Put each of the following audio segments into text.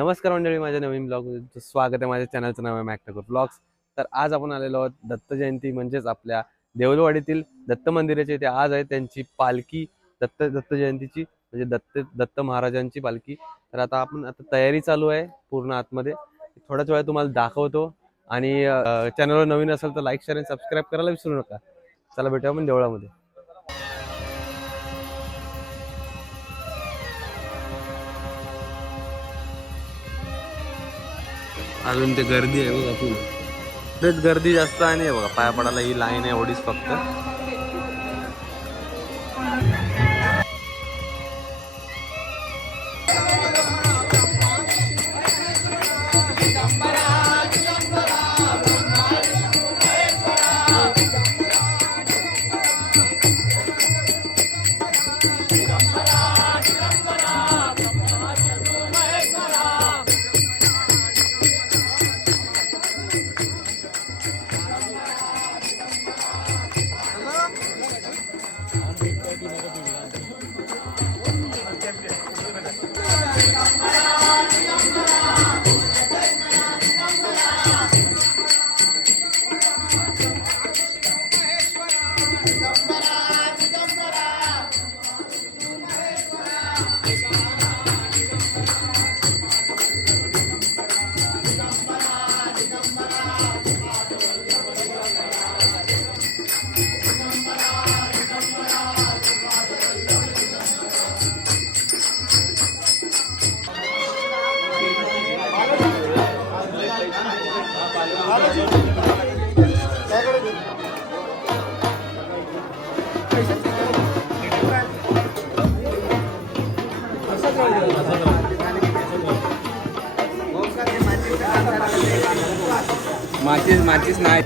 नमस्कार मंडळी, माझ्या नवीन ब्लॉगमध्ये स्वागत आहे। माझ्या चॅनलचं नाव आहे मॅक्टकर ब्लॉग्स। तर आज आपण आलेलो आहोत दत्त जयंती म्हणजेच आपल्या देऊलवाडीतील दत्त मंदिराच्या इथे आज आहे त्यांची पालखी। दत्त जयंतीची म्हणजे दत्त महाराजांची पालखी। तर आता तयारी चालू आहे पूर्ण आतमध्ये, थोड्याच वेळात तुम्हाला दाखवतो। आणि चॅनलवर नवीन असेल तर लाईक शेअर आणि सबस्क्राईब करायला विसरू नका। चला भेटूया आपण देवळामध्ये। अजून ते गर्दी आहे बघा, खूप गर्दी जास्त आहे नाही बघा, पाया पडायला ही लाईन आहे एवढीच फक्त। माचीस नाही।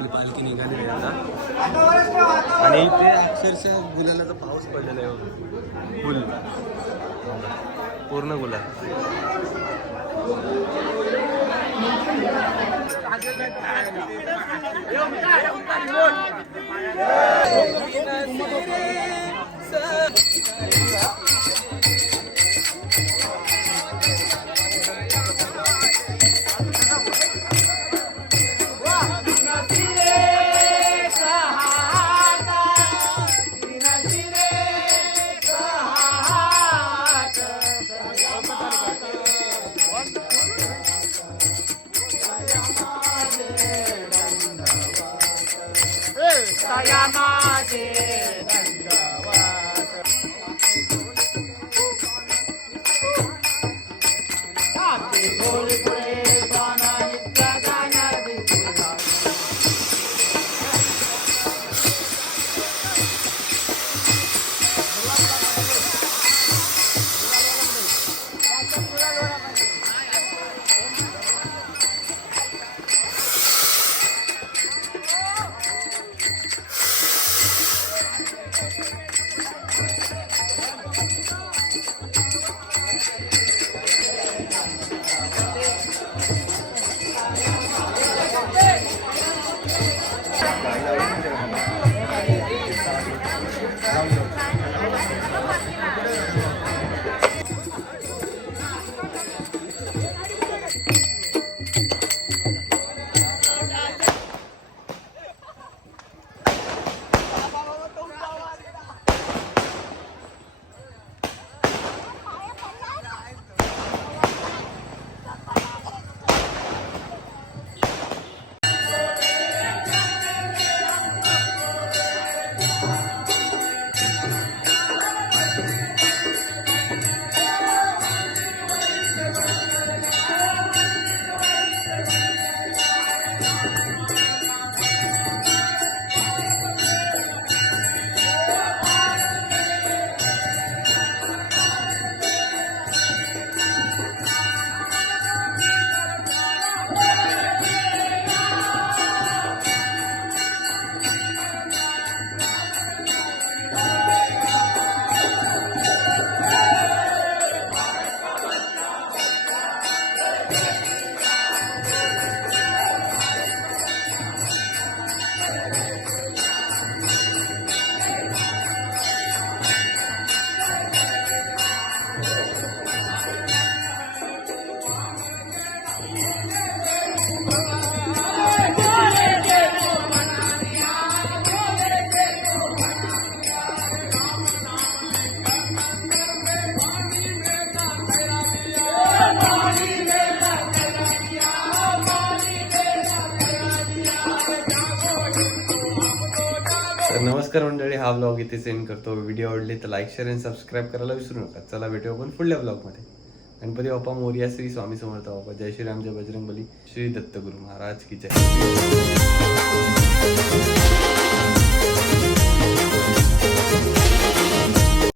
आपली पालखी निघाली आहे आता आणि इथे अक्षरशः गुलालाचा पाऊस पडलेला आहे फुल पूर्ण गुलाल. नमस्कार मंडळी, हा ब्लॉग इथे सेंड करतो. व्हिडिओ आवडली तर लाईक शेअर आणि सबस्क्राईब करायला विसरू नका. चला भेटू आपण पुढल्या ब्लॉगमध्ये. गणपती बाप्पा मोरया, श्री स्वामी समर्थ बाप्पा, जय श्रीराम, जय बजरंगबली, श्री दत्तगुरु महाराज की जय.